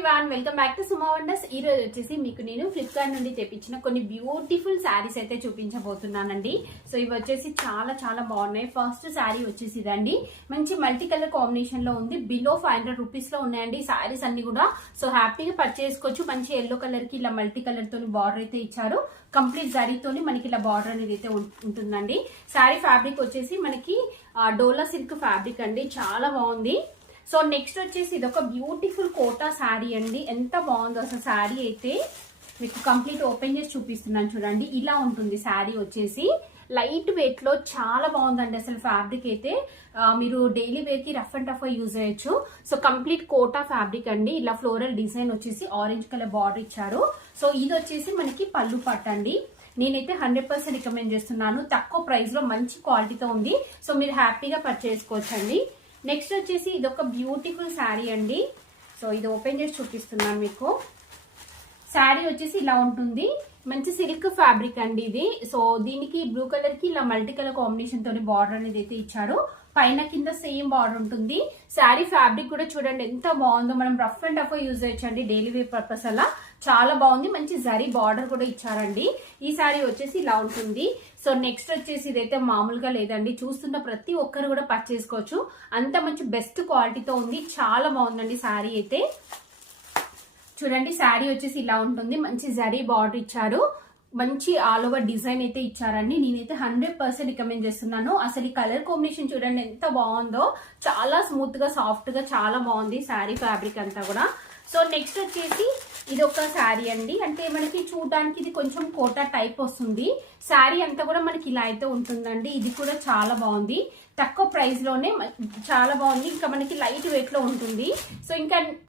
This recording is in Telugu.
Everyone, welcome back to Suma wonders. ఈ రోజు వచ్చేసి మీకు నేను ఫ్లిప్కార్ట్ నుండి తెప్పించిన కొన్ని బ్యూటిఫుల్ శారీస్ అయితే చూపించబోతున్నానండి. సో ఇవి వచ్చేసి చాలా చాలా బాగున్నాయి. ఫస్ట్ శారీ వచ్చేసి ఇదండి, మంచి మల్టీ కలర్ కాంబినేషన్ లో ఉంది. బిలో 500 రూపీస్ లో ఉన్నాయండి శారీస్ అన్ని కూడా. సో హ్యాపీగా పర్చేస్ చేసుకోవచ్చు. మంచి ఎల్లో కలర్ కి ఇలా మల్టీ కలర్ తోని బార్డర్ అయితే ఇచ్చారు. కంప్లీట్ జరీతోని మనకి ఇలా బార్డర్ అనేది అయితే ఉంటుందండి. శారీ ఫ్యాబ్రిక్ వచ్చేసి మనకి డోలా సిల్క్ ఫ్యాబ్రిక్ అండి, చాలా బాగుంది. సో నెక్స్ట్ వచ్చేసి ఇది ఒక బ్యూటిఫుల్ కోటా శారీ అండి. ఎంత బాగుందో అసలు శారీ అయితే. మీకు కంప్లీట్ ఓపెన్ చేసి చూపిస్తున్నాను చూడండి. ఇలా ఉంటుంది శారీ వచ్చేసి. లైట్ వెయిట్ లో చాలా బాగుందండి అసలు ఫ్యాబ్రిక్ అయితే. మీరు డైలీ వేర్ కి రఫ్ అండ్ టఫ్ యూజ్ చేయొచ్చు. సో కంప్లీట్ కోటా ఫ్యాబ్రిక్ అండి. ఇలా ఫ్లోరల్ డిజైన్ వచ్చేసి ఆరెంజ్ కలర్ బార్డర్ ఇచ్చారు. సో ఇది వచ్చేసి మనకి పళ్ళు పట్టు అండి. నేనైతే 100% రికమెండ్ చేస్తున్నాను. తక్కువ ప్రైస్ లో మంచి క్వాలిటీతో ఉంది. సో మీరు హ్యాపీగా పర్చేస్ చేసుకోవచ్చండి. నెక్స్ట్ వచ్చేసి ఇది ఒక బ్యూటిఫుల్ శారీ అండి. సో ఇది ఓపెన్ చేసి చూపిస్తున్నాను మీకు. శారీ వచ్చేసి ఇలా ఉంటుంది. మంచి సిల్క్ ఫ్యాబ్రిక్ అండి ఇది. సో దీనికి బ్లూ కలర్ కి ఇలా మల్టీ కలర్ కాంబినేషన్ తోని బార్డర్ అనేది అయితే ఇచ్చారు. పైన కింద సేమ్ బార్డర్ ఉంటుంది. శారీ ఫ్యాబ్రిక్ కూడా చూడండి ఎంత బాగుందో. మనం రఫ్ అండ్ టఫ్ యూజ్ చేయొచ్చండి డైలీ వేర్ పర్పస్ అలా. చాలా బాగుంది. మంచి జరీ బార్డర్ కూడా ఇచ్చారండి. ఈ శారీ వచ్చేసి ఇలా ఉంటుంది. సో నెక్స్ట్ వచ్చేసి ఇదైతే మామూలుగా లేదండి, చూస్తున్న ప్రతి ఒక్కరు కూడా పర్చేస్ చేసుకోవచ్చు. అంత మంచి బెస్ట్ క్వాలిటీతో ఉంది. చాలా బాగుందండి శారీ అయితే. చూడండి శారీ వచ్చేసి ఇలా ఉంటుంది. మంచి జరీ బార్డర్ ఇచ్చారు. మంచి ఆల్ ఓవర్ డిజైన్ అయితే ఇచ్చారండి. నేనైతే 100% రికమెండ్ చేస్తున్నాను. అసలు ఈ కలర్ కాంబినేషన్ చూడండి ఎంత బాగుందో. చాలా స్మూత్ గా సాఫ్ట్ గా చాలా బాగుంది శారీ ఫ్యాబ్రిక్ అంతా కూడా. సో నెక్స్ట్ వచ్చేసి ఇది ఒక శారీ అండి. అంటే మనకి చూడడానికి ఇది కొంచెం కోటా టైప్ వస్తుంది. శారీ అంతా కూడా మనకి ఇలా అయితే ఉంటుందండి. ఇది కూడా చాలా బాగుంది. తక్కువ ప్రైస్ లోనే చాలా బాగుంది. ఇంకా మనకి లైట్ వెయిట్ లో ఉంటుంది. సో ఇంకా